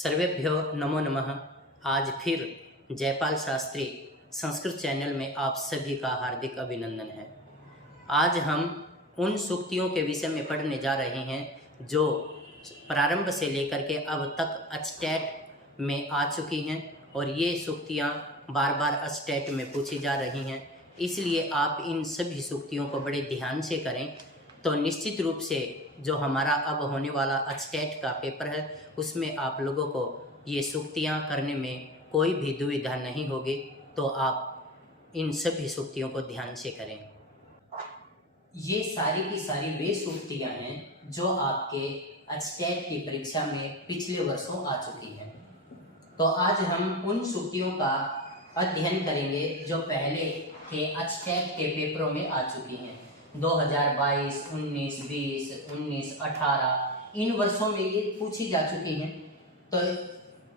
सर्वेभ्यो नमो नमः। आज फिर जयपाल शास्त्री संस्कृत चैनल में आप सभी का हार्दिक अभिनंदन है। आज हम उन सूक्तियों के विषय में पढ़ने जा रहे हैं जो प्रारंभ से लेकर के अब तक अचटेट में आ चुकी हैं और ये सूक्तियाँ बार बार अचटेट में पूछी जा रही हैं। इसलिए आप इन सभी सूक्तियों को बड़े ध्यान से करें तो निश्चित रूप से जो हमारा अब होने वाला अचटेट का पेपर है उसमें आप लोगों को ये सूक्तियाँ करने में कोई भी दुविधा नहीं होगी। तो आप इन सभी सूक्तियों को ध्यान से करें। ये सारी की सारी वे सूक्तियाँ हैं जो आपके अचटेट की परीक्षा में पिछले वर्षों आ चुकी हैं। तो आज हम उन सूक्तियों का अध्ययन करेंगे जो पहले के अचटेट के पेपरों में आ चुकी हैं। 2022, 19, 20, 19, 18 इन वर्षों में ये पूछी जा चुकी हैं। तो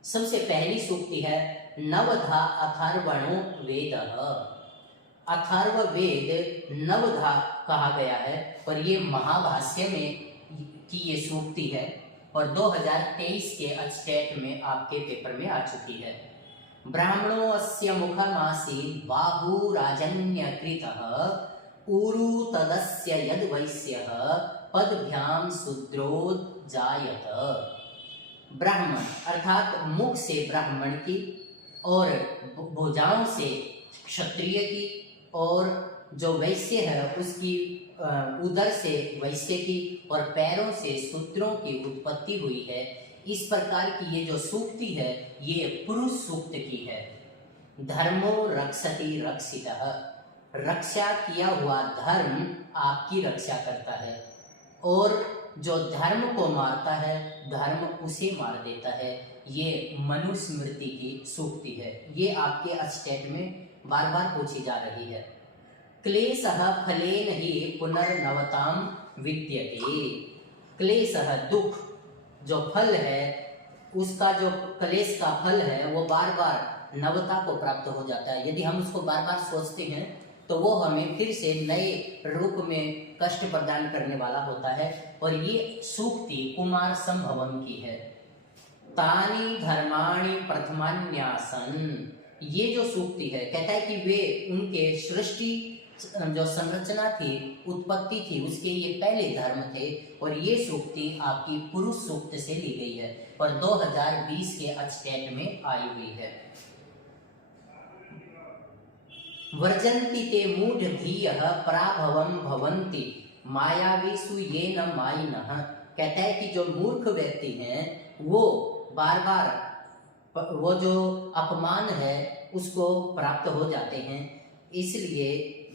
सबसे पहली सूक्ति है नवधा अथर्वणो वेद। अथर्व वेद नवधा कहा गया है और ये महाभाष्य में की ये सूक्ति है और 2023 के अचटेट में आपके पेपर में आ चुकी है। ब्राह्मणो अस्य मुखमासीत् बाहुराजन्यकृतः ऊरु तदस्य यद वैश्यः पदभ्याम शूद्रोजायत। ब्राह्मण अर्थात मुख से ब्राह्मण की और भुजाओं से क्षत्रिय की और जो वैश्य है उसकी उदर से वैश्य की और पैरों से शूद्रों की उत्पत्ति हुई है। इस प्रकार की ये जो सूक्ति है ये पुरुष सूक्त की है। धर्मो रक्षति रक्षितः, रक्षा किया हुआ धर्म आपकी रक्षा करता है और जो धर्म को मारता है धर्म उसे मार देता है। ये मनुस्मृति की सूक्ति है। ये आपके अचटेट में बार बार पूछी जा रही है। क्लेशः फलेन हि पुनर्नवताम विद्यते। क्लेशः दुख जो फल है उसका जो क्लेश का फल है वो बार बार नवता को प्राप्त हो जाता है। यदि हम उसको बार बार सोचते हैं तो वो हमें फिर से नए रूप में कष्ट प्रदान करने वाला होता है। और ये सूक्ति कुमार संभवम की है। तानि धर्माणि प्रथमान्यासन, ये जो सूक्ति है कहता है कि वे उनके सृष्टि जो संरचना थी उत्पत्ति थी उसके ये पहले धर्म थे और ये सूक्ति आपकी पुरुष सूक्त से ली गई है और 2020 के अचटेट में आई हुई है। वर्जन्ति ते मूढ़ धीयः पराभवं भवन्ति मायावीषु येन मायिनः। कहता है कि जो मूर्ख व्यक्ति हैं वो बार बार वो जो अपमान है उसको प्राप्त हो जाते हैं। इसलिए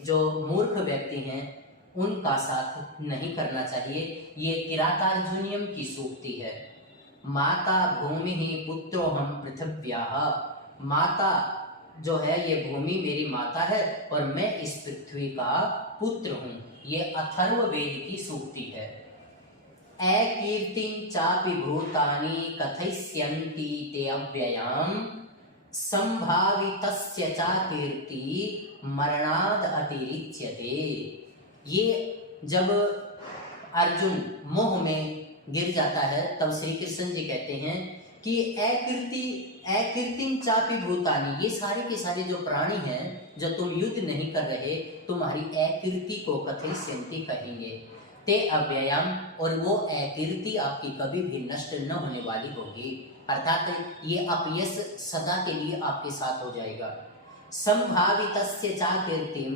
जो मूर्ख व्यक्ति हैं उनका साथ नहीं करना चाहिए। ये किरातार्जुनीयम की सूक्ति है। माता भूमि पुत्रोहम पृथिव्याः, माता जो है ये भूमि मेरी माता है और मैं इस पृथ्वी का पुत्र हूँ। ये अथर्व वेद की सूक्ति है। अकीर्तिं चापि भूतानि कथयिष्यन्ति ते अव्ययाम् संभावितस्य च कीर्ति मरणाद अतिरिच्यते। ये जब अर्जुन मोह में गिर जाता है तब श्री कृष्ण जी कहते हैं कि अकीर्तिं चापि भूतानि, ये सारे के सारे जो प्राणी हैं जो तुम युद्ध नहीं कर रहे तुम्हारी अकीर्ति को कथयिष्यन्ति कहेंगे। ते अव्ययम, और वो अकीर्ति आपकी कभी भी नष्ट न होने वाली होगी। अर्थात ये अपयश सदा के लिए आपके साथ हो जाएगा। संभावितस्य च कीर्तिम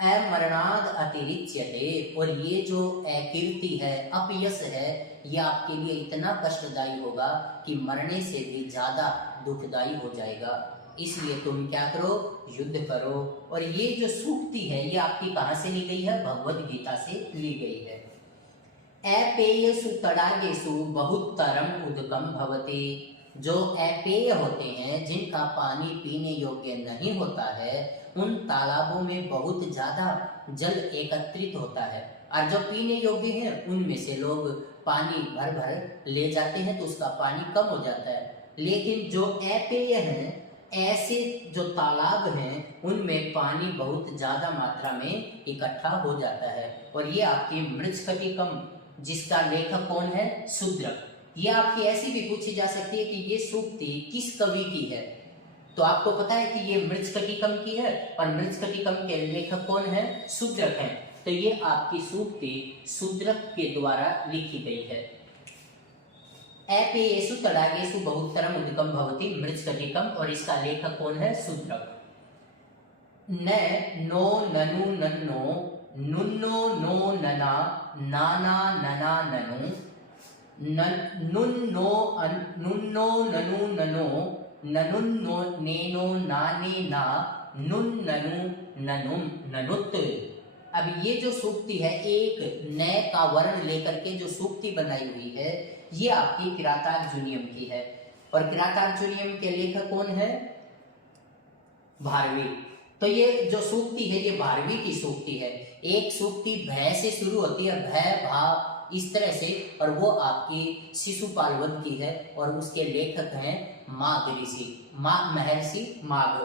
अमरणाद अतिरिच्यते, और ये जो अकीर्ति है अपयश है ये आपके लिए इतना कष्टदायी होगा कि मरने से भी ज्यादा दुखदायी हो जाएगा। इसलिए तुम क्या करो, युद्ध करो। और ये जो सूक्ति है ये आपकी कहाँ से ली गई है, भगवद गीता से ली गई है। अपेयसु तडागेषु बहुतरम उदकम भवति, जो अपेय होते हैं जिनका पानी पीने योग्य नहीं होता है उन तालाबों में बहुत ज्यादा जल एकत्रित होता है और जो पीने योग्य है उनमें से लोग पानी भर भर ले जाते हैं तो उसका पानी कम हो जाता है। लेकिन जो अपेय हैं ऐसे जो तालाब हैं उनमें पानी बहुत ज्यादा मात्रा में इकट्ठा हो जाता है। और ये आपकी मृच्छकटिकम जिसका लेखक कौन है, शूद्रक, ये आपकी ऐसी भी पूछी जा सकती है कि ये सूक्ति किस कवि की है। तो आपको पता है कि ये मृच्छकटिकम की है और मृच्छकटिकम के लेखक कौन है? शूद्रक हैं। तो ये आपकी सूक्ति शूद्रक के द्वारा लिखी गई है। एपेयेषु तडागेषु बहुतरम उदकम भवति मृच्छकटिकम, और इसका लेखक कौन है? शूद्रक। न नो ननु नन्नो नुन्नो नो नना नाना नना ननु नुन्नो नुन्नो ननु ननो ननुन्नो नेनो नाने ना नुन ननु ननुम ननुत। अब ये जो सूक्ति है, एक नए का वर्ण लेकर के जो सूक्ति बनाई हुई है, ये आपकी किरातार्जुनीयम की है। और किरातार्जुनीयम के लेखक कौन है? भारवी। तो ये जो सूक्ति है ये भारवी की सूक्ति है। एक सूक्ति भय से शुरू होती है, भय भा इस तरह से, और वो आपकी शिशुपाल वध की है और उसके लेखक हैं माघ ऋषि, महर्षि माघ।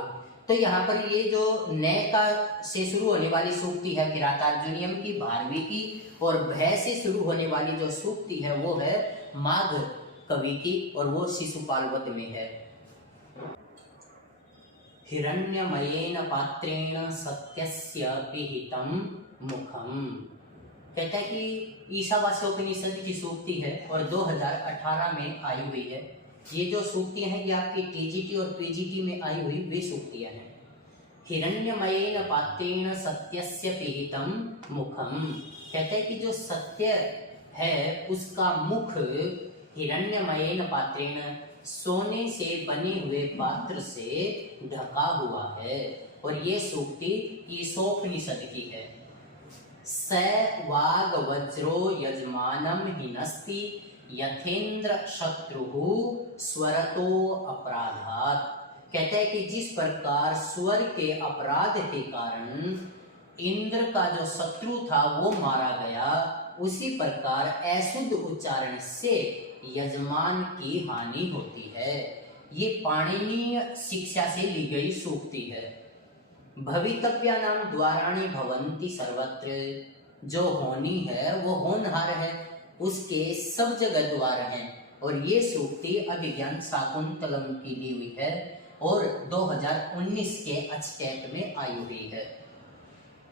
तो यहाँ पर ये जो नय का से शुरू होने वाली सूक्ति है किरातार्जुनीयम की, भारवी की, और भय से शुरू होने वाली जो सूक्ति है वो है माघ कवि की, और वो शिशुपाल वध में है। हिरण्यमयेन पात्रेण सत्यस्य पिहितं मुखम। कहता है कि ईशावास्योपनिषद की सूक्ति है और 2018 में आई हुई है। ये जो सूक्तियां हैं ये आपकी टीजीटी और पीजीटी में आई हुई वे सूक्तियां हैं। हिरण्यमयेन पात्रेण सत्यस्य पिहितं मुखम। कहते हैं कि जो सत्य है उसका मुख हिरण्यमयेन पात्रेण, सोने से बने हुए पात्र से ढका हुआ है। और ये सूक्ति ईशोपनिषद की है। स वाग वज्रो यजमानम हिनस्ति यथेन्द्र शत्रुहु स्वरतो अपराधात। कहते हैं कि जिस प्रकार स्वर के अपराध के कारण इंद्र का जो शत्रु था वो मारा गया, उसी प्रकार अशुद्ध उच्चारण से यजमान की हानि होती है। ये पाणिनीय शिक्षा से ली गई सूक्ति है। भवितव्यानां द्वाराणि भवन्ति सर्वत्र। जो होनी है वो होनहार है, उसके सब जगह द्वार हैं। और ये सूक्ति अभिज्ञान शाकुंतलम की ली हुई है और 2019 के अचटेट में आई हुई है।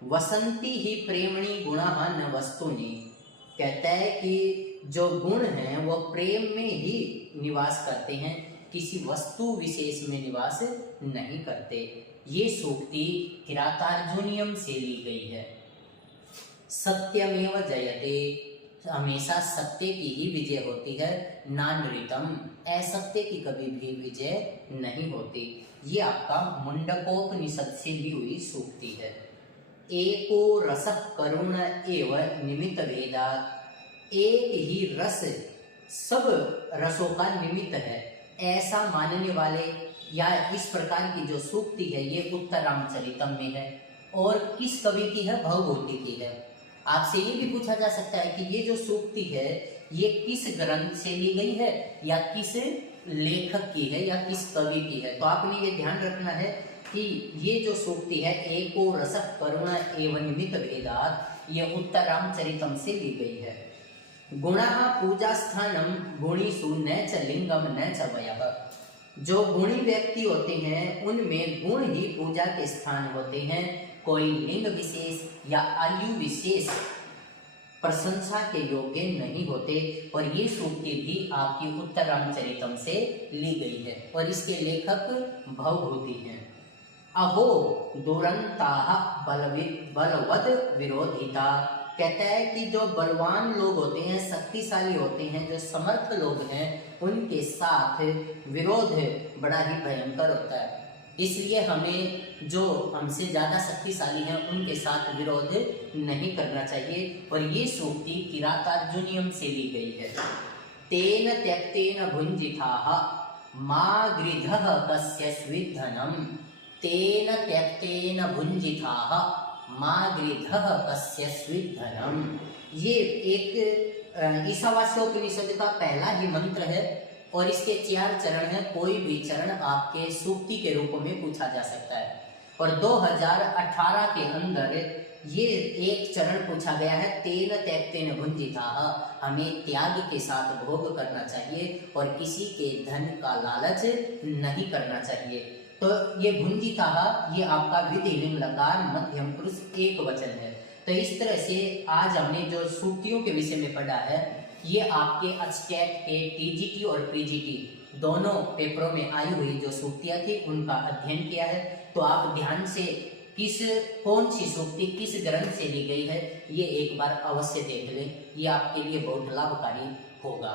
वसंती ही प्रेमणी गुणा न वस्तुनि। कहता है कि जो गुण हैं वो प्रेम में ही निवास करते हैं, किसी वस्तु विशेष में निवास नहीं करते। ये सूक्ति किरातार्जुनीयम से ली गई है। सत्यमेव जयते। हमेशा सत्य की ही विजय होती है। नानृतम। असत्य की कभी भी विजय नहीं होती। ये आपका मुंडकोपनिषद से ली हुई सूक्ति है। एको रसः करुण एव निमित्त वेदात्। एक ही रस सब रसों का निमित्त है, ऐसा मानने वाले या इस प्रकार की जो सूक्ति है ये उत्तर रामचरितम में है। और किस कवि की है? भवभूति की है। आपसे ये भी पूछा जा सकता है कि ये जो सूक्ति है ये किस ग्रंथ से ली गई है, या किस लेखक की है, या किस कवि की है। तो आपने ये ध्यान रखना है कि ये जो सूक्ति है एको रसः करुण एव निमित्त वेदात्, ये उत्तर रामचरितम से ली गई है। गुणः पूजा स्थानम गुणीषु न च लिंगम न च वयः। जो गुणी व्यक्ति होते हैं उनमें गुण ही पूजा के स्थान होते हैं, कोई लिंग विशेष या आयु विशेष प्रशंसा के योग्य नहीं होते। और ये सूक्ति भी आपकी उत्तर रामचरितम से ली गई है और इसके लेखक भवभूति हैं। अहो दुरंताः बलवद विरोधिता। कहता है कि जो बलवान लोग होते हैं, शक्तिशाली होते हैं, जो समर्थ लोग हैं, उनके साथ विरोध बड़ा ही भयंकर होता है। इसलिए हमें जो हमसे ज्यादा शक्तिशाली हैं उनके साथ विरोध नहीं करना चाहिए। और ये सूक्ति किरातार्जुनीयम से ली गई है। तेन त्यक्तेन भुंजिताः मा गृधः कस्य स्विद्धनम्। तेन त्यक्तेन भुंजिताः मा गृधः कस्य स्विद्धनम्। ये एक ईशावास्योपनिषद का पहला ही मंत्र है और इसके 4 चरण हैं। कोई भी चरण आपके सूक्ति के रूप में पूछा जा सकता है। और 2018 के अंदर ये एक चरण पूछा गया है, तेन त्यक्तेन भुंजिताः, हमें त्याग के साथ भोग करना चाहिए और किसी के धन का लालच नहीं करना चाहिए। तो ये भुंजिताः ये आपका विधिलिंग लकार मध्यम पुरुष एक वचन है। तो इस तरह से आज हमने जो सूक्तियों के विषय में पढ़ा है, ये आपके स्टेट के टीजीटी और पीजीटी दोनों पेपरों में आई हुई जो सूक्तियां थी उनका अध्ययन किया है। तो आप ध्यान से कौन सी सूक्ति किस ग्रंथ से ली गई है ये एक बार अवश्य देख लें, ये आपके लिए बहुत लाभकारी होगा।